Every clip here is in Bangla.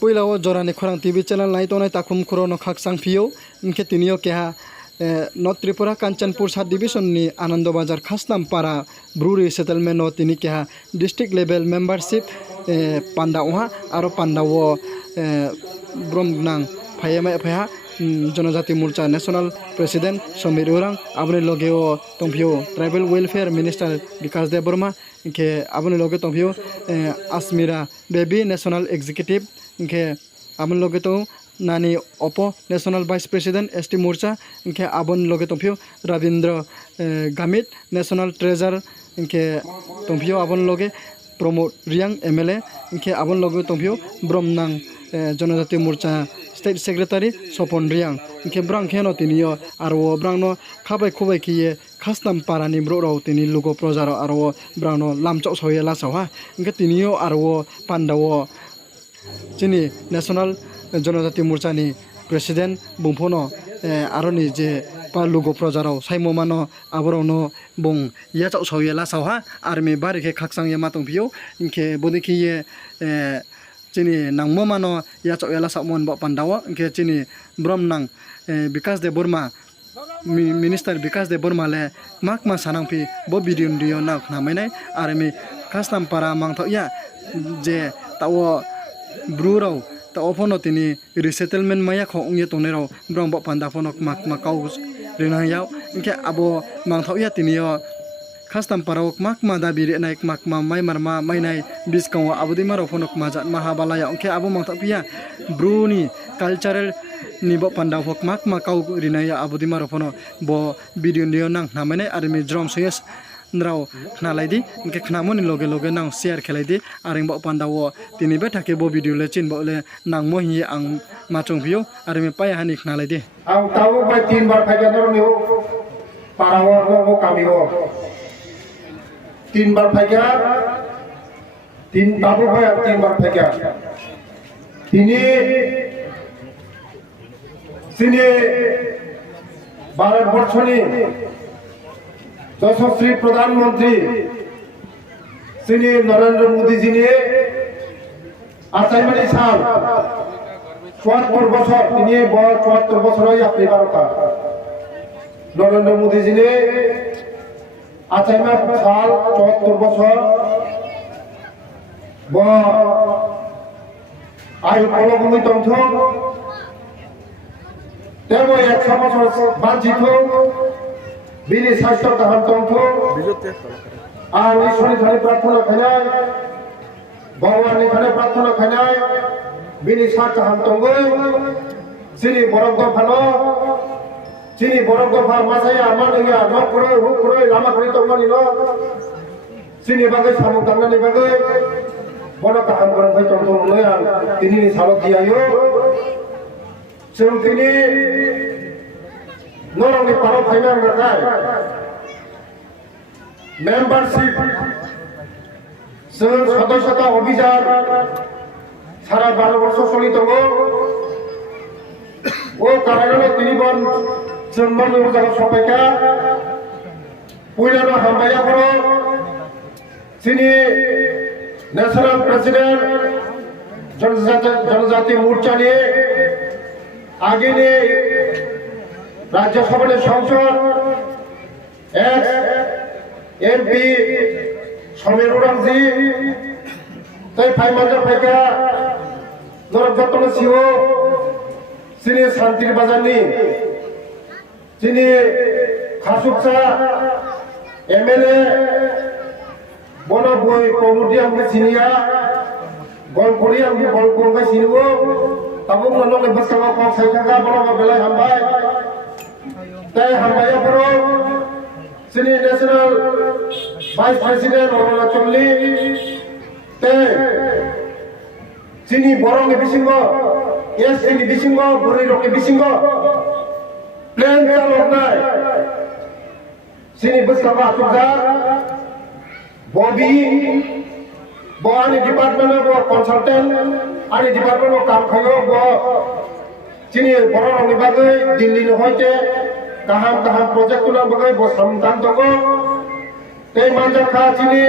Puilao Jorani Khorang TV channel nai tonai takum khorono khaksang phio inke tinio keha North Tripura Kanchanpur Sub Division ni Anando Bazar Khastam Para Brewery Settlement no tini keha district level membership panda oha aro panda wo bromnang phayama phaya Jonajati Morcha National President Samir Urang abone logeo tongphio Tribal Welfare Minister Vikas Dev Burma inke abone loge tongphio Asmira Baby National Executive inke abone loge to Nani Oppo National Vice President ST Morcha inke abon loge tongphio Ravindra Gamit National Treasurer inke tongphio abon loge Promote Riang MLA inke abon loge tongphio Bromnang Jonajati Morcha State Secretary Sopon Riang inke brang kheno tinio aro brangno khabai khubai kiye khastam parani bro tini lugo projaro aro brangno lamchok soye la sawa inke tinio aro pandawo chini National Jonajati Morcha ni President bungphono aroni je pa lugo projaro saimo mano aborono bong ya chok soye la sawa army bari ke khaksang ya matong pio inke bodiki ye chini nangmo mano ya chok yala sakmon ba pandawa ke chini bromnang Vikas Dev Burma Minister Vikas Dev Burma le makma sanangpi bo video dio na namainai army custom para mangtho ya je tawo bruro ta ophono tini resettlement maya kho ungye tonero brong ba panda phono makma kau rena yaw ke abo mangtho ya tini yo Khastam parok makma da biri naik makma mai marma mai nai biskang abudi maro phonok majat mahabalaya onke abo mangtapia bruni cultural nibo panda hok makma kau rinaya abudi maro phono bo video dio nang namane armi drum soyes ndraw khnalaydi onke khnamoni loge loge nang share khelaidi aring bo panda wo tini be thake bo video le chin bo le nang mo hi ang machong view armi paya hani khnalaydi ang tawo ba 3 bar khajanor niho parawo mo kamiho 3 bar phagya 3 tabu bhai 3 bar phagya tini sini Bharat Borshoni যশস্বী প্রধানমন্ত্রী শ্রী নরেন্দ্র মোদী জি নিয়ে আসাইমানি সাল 74 বছর তিনি বয়স 74 বছর হই আপনি বারোটা নরেন্দ্র মোদী জি নিয়ে আসাইমা সাল 74 বছর ব আয়ু পলভূমি তন্ত্র তেমন 100 বছর বাঞ্ছিত বিনি স্বাস্থ্য কাহার তন্ত্র আর ঈশ্বরী ধরে প্রার্থনা খানায় ভগবানের ধরে প্রার্থনা খানায় বিনি স্বাস্থ্য কাহার তঙ্গ চিনি বরক দফানো চিনি বরক দফা মাসাই আমার নিয়া নক করে হুক করে লামা করে তঙ্গনি ন চিনি বাগে সামুক দাঙ্গানি বাগে বড় কাহাম করে ভাই তন্ত্র নয়া তিনি সালক দিয়ায়ো তিনি নরংনি পারো ফাইনাল রাখায় মেম্বারশিপ সদস্যতা অভিযান সারা 12 বছর চলিত ও কারণে তিনি বন জন্মন সবাইকা পুইলানো হামবাইয়া করো তিনি ন্যাশনাল প্রেসিডেন্ট জনজাতি মোর্চা নিয়ে আগে নিয়ে राज्यसभा संसद एक्स एमपी समीर उराम जी तै फाइमानजार फाइका नरकजतन सिओ सिनि शान्ति बाजारनि सिनि खासुकसा एमएलए बन बय प्रमुदी आमके सिनिया गलपुरी आमके गलपुरखै सिनिबो ताबो नलंगे बसका पाव साइखागा बन बेलाय हामबाय তাই হামবাইয়া পড়ো সিনি ন্যাশনাল ভাইস প্রেসিডেন্ট অরুণাচলী তে সিনি বরঙ্গে বিসিংহ এস সিনি বিসিংহ বরি রকে বিসিংহ প্লেন চালক নাই সিনি বসকাবা সুজা ববি বআনি ডিপার্টমেন্ট অফ কনসালটেন্ট আনি ডিপার্টমেন্ট অফ কাম খায়ো ব চিনি বড় রঙে বাগে দিল্লি হইতে কাহাম কাহাম প্রজেক্ট তুলার বাগে বসামদান দগ এই মানজাখা চিনি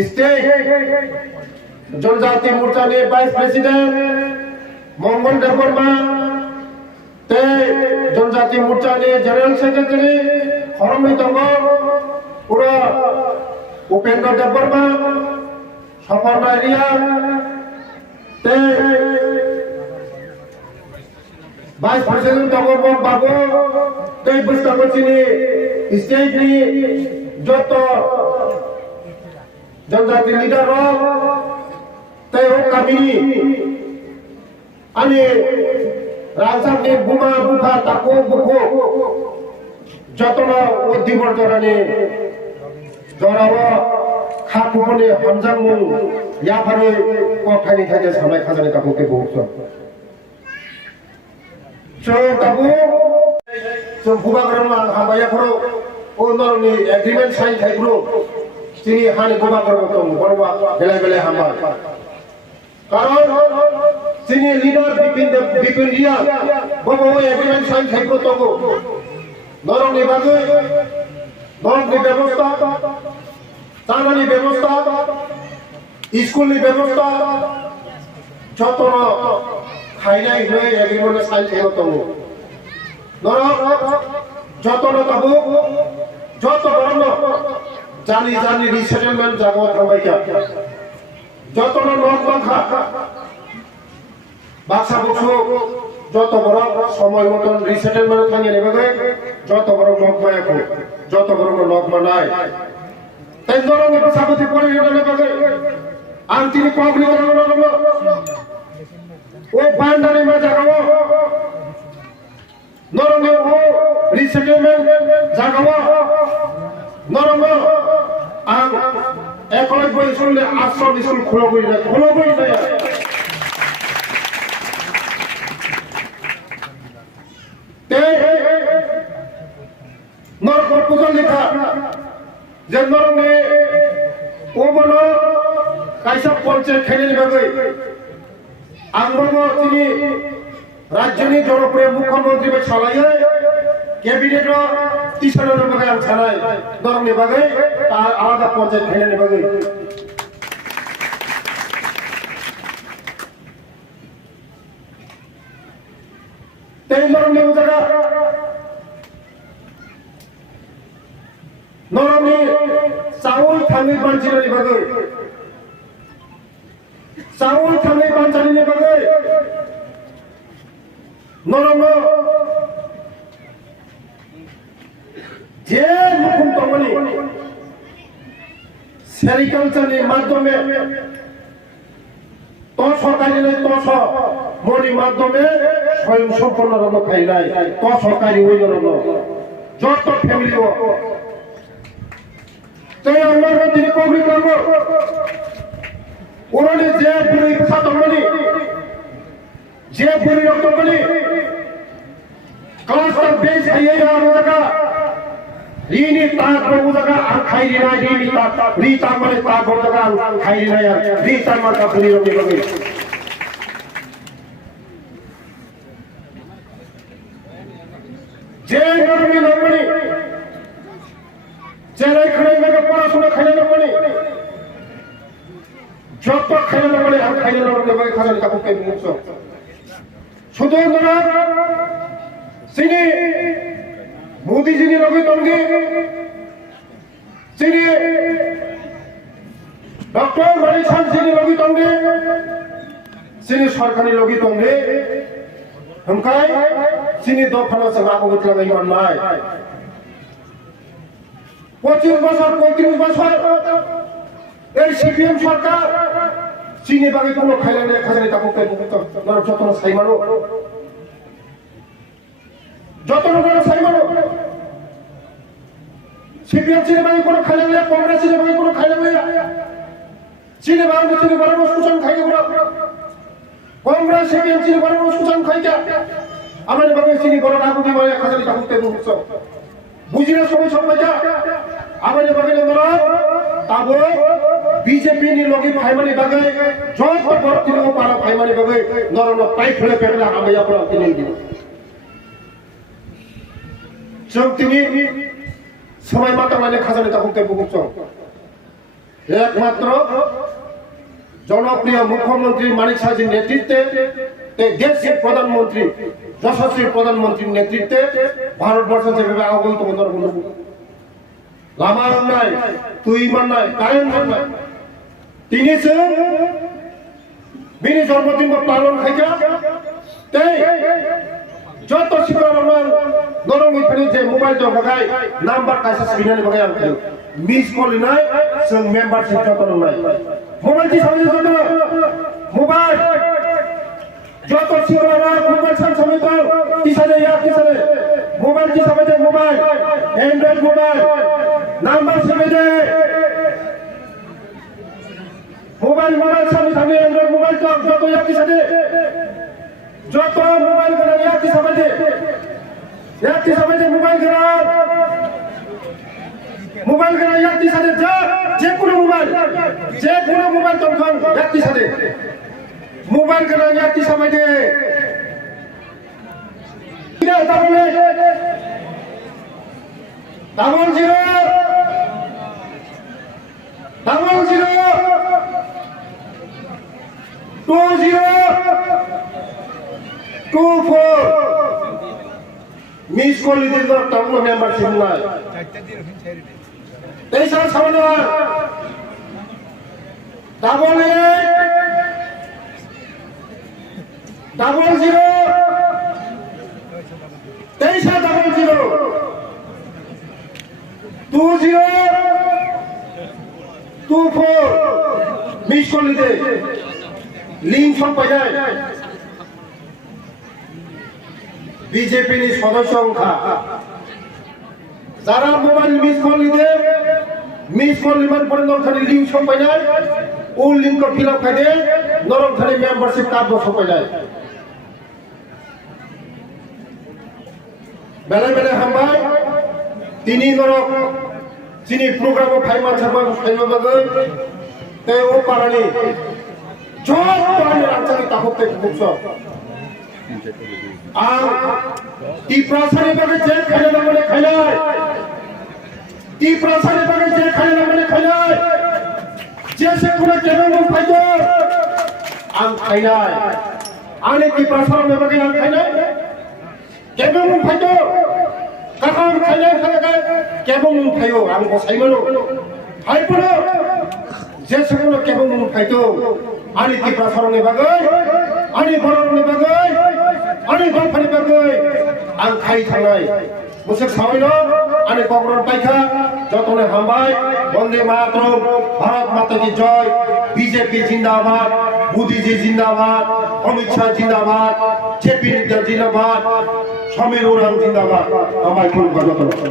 স্টেট জনজাতি মোর্চা নিয়ে ভাইস প্রেসিডেন্ট মঙ্গল দেববর্মা তে জনজাতি মোর্চা নিয়ে জেনারেল সেক্রেটারি হরমি দগ পুরো উপেন্দ্র দেববর্মা সফরনা এরিয়া তে ভাইস প্রেসিডেন্ট দগবর্মা বাবু তে বুঝতে চিনি স্টেট নি যত জনজাতি লিডার তাই ও কামিনী আমি রাজধানী বুমা বুফা তাকো বুকো যতন অধিবর জরানি জরাব খাকুপনে হামজামু ইয়াফারে কঠানি থাকে সামাই খাজানি কাকুকে বহুত সো কাকু সো বুবা গরমা হাবায়া ফরো ও নরনি এগ্রিমেন্ট সাইন থাইগুলো তিনি হানি গোবা করবো গরবা বেলা বেলা হামার কারণ তিনি লিডার বিপিন রিয়া বড় এগ্রিমেন্ট সাইন থাকবো তবু নরম নিবাগে নরমনি ব্যবস্থা চালানি ব্যবস্থা স্কুলনি ব্যবস্থা যত খাইনাই হয়ে এগ্রিমেন্ট সাইন থাকবো তবু নরম যত তবু যত বড় জানি জানি রিসেটেলমেন্ট জাগো থামাইকা যতন নক বাঁধা বাক্সা বক্সো যত বড় সময় মতন রিসেটেলমেন্ট থাঙে নেবে যত বড় নক মায়াকো যত বড় নক মানায় তাই নরঙ্গে প্রসাবতি পরে নেবে আর তিনি কংগ্রি করলো ও বান্ডারে মা জাগাও নরঙ্গে ও রিসেটেলমেন্ট জাগাও নরঙ্গ আং একলাই বই শুনলে আশ্রম স্কুল খুলো বই না নরক পূজা লেখা যে নরঙ্গে ও বল কাইসা পঞ্চায়েত খেলে নিবে আঙ্গম তিনি রাজ্যনি জনপ্রিয় মুখ্যমন্ত্রী চালাইয়ে ক্যাবিনেট তিসানোর বাগে আম ছাড়াই নরমনি বাগে আর আলাদা পঞ্চায়েত খেলে বাগে তাই নরমনি জায়গা নরমনি চাউল থামি বাঞ্চিনি বাগে চাউল থামি বাঞ্চানি বাগে নরম যে মুকুম তমনি সেরিকালচারের মাধ্যমে সরকারি মনি মাধ্যমে স্বয়ং সম্পূর্ণ রব খাই নাই সরকারি ওই রব যত ফ্যামিলি তাই আমরা তিনি কবরি করব ওরনে যে বুড়ি সাতমনি যে বুড়ি রক্তমনি ক্লাস বেশ খাইয়ে আমরা রিনি তাক বউদাga আর খাইরি না রিনি তাক রি তাক মানে তাক বউদাga আর খাইরি না আর রি তাক মানে পুরি রবি রবি যে নরমি নরমি যারা এখানে মেয়ে পড়াশোনা খাইলে নরমি যত খাইলে নরমি আর খাইলে নরমি বাকি খাজানি কাকুকে মুছ শুধু না সিনি मोदी जी ने लोगी तंगे सिनी डॉक्टर मणिशान जी ने लोगी तंगे सिनी सरकारी लोगी तंगे हमकाय सिनी दो फना सगा को गुतला गई माननाय 25 বছর এই সিপিএম সরকার সিনি বাগে কোনো খাইলে খাজানি কাকুকে নরক যতন সাইমানো যতন করে সাইমানো সিপিএম সিনেমায় কোনো খাইলে না কংগ্রেস সিনেমায় কোনো খাইলে না সিনেমায় সিনে বড় সুচান খাইকে বড় কংগ্রেস সিপিএম সিনে বড় সুচান খাইকে আমাদের বাগে সিনে বড় রাগু কি বলে খাজানি কাকুতে বুঝছ বুঝিনা সবাই যা आबानि बागै नंगौ ताबो बीजेपी नि लगी फाइमानि बागै जत बर्ती नो पारा फाइमानि बागै नरनो पाइ फले पेटला आमाया पर तिनि दिन जों तिनि समय मात्र माने खाजानि ताखुते बुकुचों एकमात्र জনপ্রিয় মুখ্যমন্ত্রী মানিক সাহাজির নেতৃত্বে দেশের প্রধানমন্ত্রী যশস্বী প্রধানমন্ত্রীর নেতৃত্বে ভারতবর্ষ যেভাবে অবহিত লামার নাই তুইমান নাই কারেন্ট নাই তিনি বিনি জন্মদিন পালন খাইকা তাই যত শিকার আমার নরম ওইখানে যে মোবাইল তো বাগাই নাম্বার কাছে বিনানি বাগাই আমি মিস কল নাই जों মেম্বারশিপ যত নাই মোবাইল কি সামনে যত মোবাইল যত শিকার মোবাইল সামনে তো কিসারে মোবাইল কি সামনে মোবাইল অ্যান্ড্রয়েড মোবাইল নাম্বার সামনে মোবাইল সামনে অ্যান্ড্রয়েড মোবাইল তো যত কিসারে যত মোবাইল করা একই সময় মোবাইল করা একই সাথে যে কোনো মোবাইল তখন একই সাথে মোবাইল করা একই সময় ডাবল জিরো 2024 মিস করলি দিন তখন মেম্বারশিপ নাই এই সব সামনে ডাবল 0 2024 মিস করলি দে লিঙ্ক সব পাই যায় বিজেপি नि সদস্য সংখ্যা যারা মোবাইল মিস কল লিমান পরে নরখানি লিঙ্ক সব পাই যায় ও লিঙ্ক ফিল আপ খাইদে নরখানি মেম্বারশিপ কার্ড সব পাই যায় বেলা হামবাই তিনি নরক যিনি প্রোগ্রামে ফাইমান ছাপা বাগৈ তে ও পারানি জয় পারানি রাজ্যে তাহতে খুবস আর ती प्रासाने बागे जे खायला मने खायलाय ती प्रासाने बागे जे खायला मने खायलाय जेसे कोना केबो फायदो आं खायलाय आने ती प्रासाने बागे आं खायलाय केबो फायदो काकां खायलाय खायलाय केबो फायदो आं गसायमोनो फायबो जेसे कोना केबो फायदो आने ती प्रासाने बागे आने बरने बागे आने गफानि बागे आं खाइ थांनाय मुसुक सावैनो आने कग्रन पाइखा जतने हामबाय वंदे मातरम भारत माता की जय बीजेपी जिंदाबाद मोदी जी जिंदाबाद अमित शाह जिंदाबाद जेपी नड्डा जिंदाबाद समीर उराम जिंदाबाद हामबाय खुलुमबाय जतने